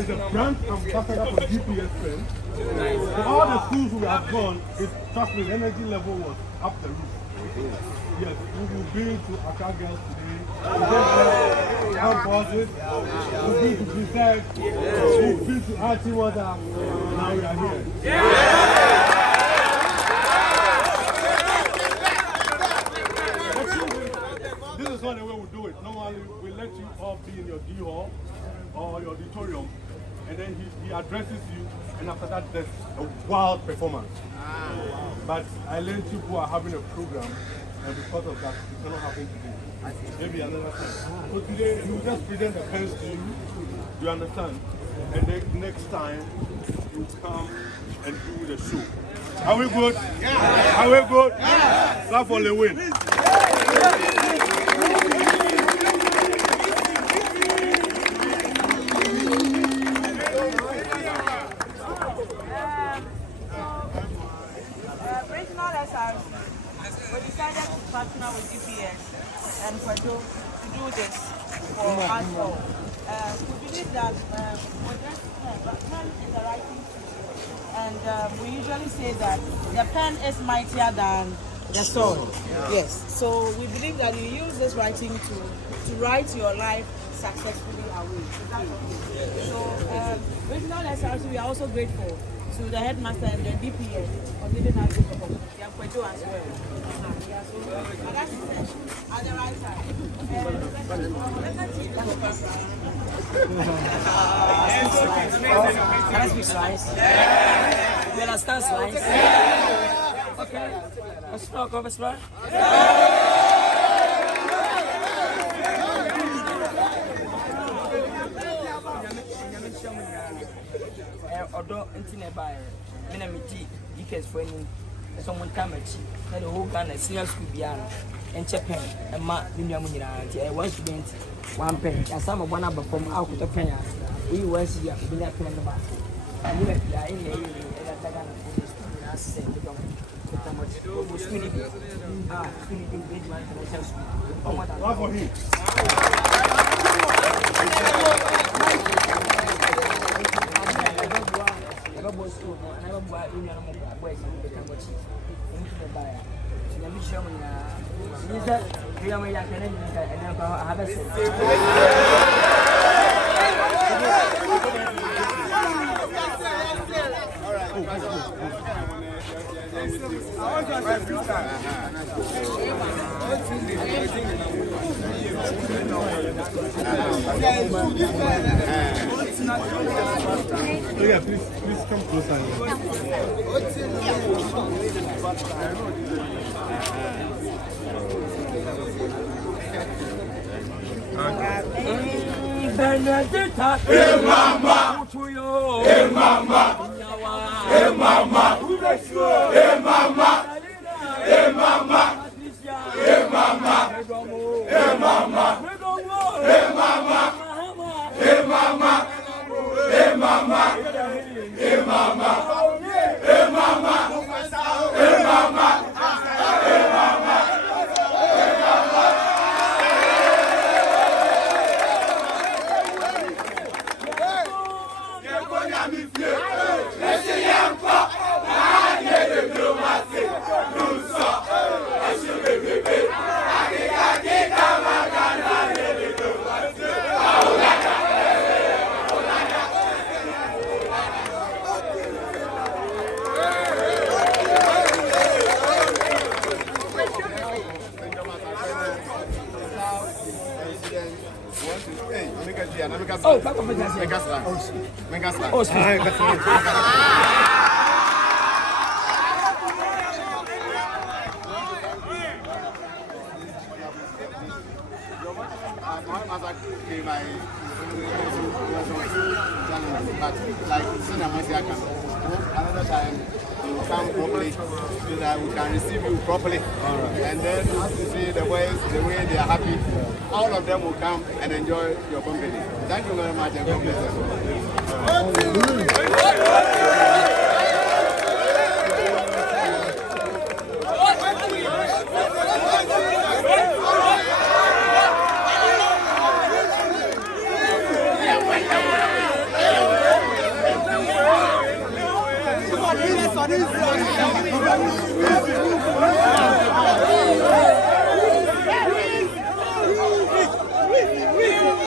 is a brand ambassador for GPS pen. For all the schools we have gone, trust me, the energy level was up the roof. Yes, we will be to Accra Girls today. We have forces. We've been to Protect. We've been to Archie Water. Now we are here. This is not the way we do it. Normally, we let you all be in your D hall or your auditorium, and then he addresses you, and after that, there's a wild performance. But I learned people are having a program, and because of that, it cannot happen today. Maybe another time. So today, you just present the pens to you, you understand? And then next time, you come and do the show. Are we good? Yeah. Are we good? Yeah. Clap for Lilwin. We decided to partner with GPS and Kwadwo to do this for us all. We believe that pen is a writing tool, and we usually say that the pen is mightier than the sword. Yes, so we believe that you use this writing tool to write your life successfully away. So, regional SRC, we are also grateful to the headmaster and the DPS for giving us this opportunity. And Kwadwo as well. Can I speak slice? You understand slice? Okay. Let's talk over slice. Although internet buyer, when I'm you can find someone come at you, and the whole gun at senior school beyond, and Japan, and Mark William, and one student, one parent, and some of one other from out of Kenya. We was here, we didn't plan about it. And we were in the area, and I said, we don't know much. We really do great man for the school. What for him? Yeah, please come closer. Benedetta, mama, mama, mama, mama, mama, Another time you will come properly so that we can receive you properly. And then as you see the way they are happy, all of them will come and enjoy your company. Thank you very much and God bless you. This one is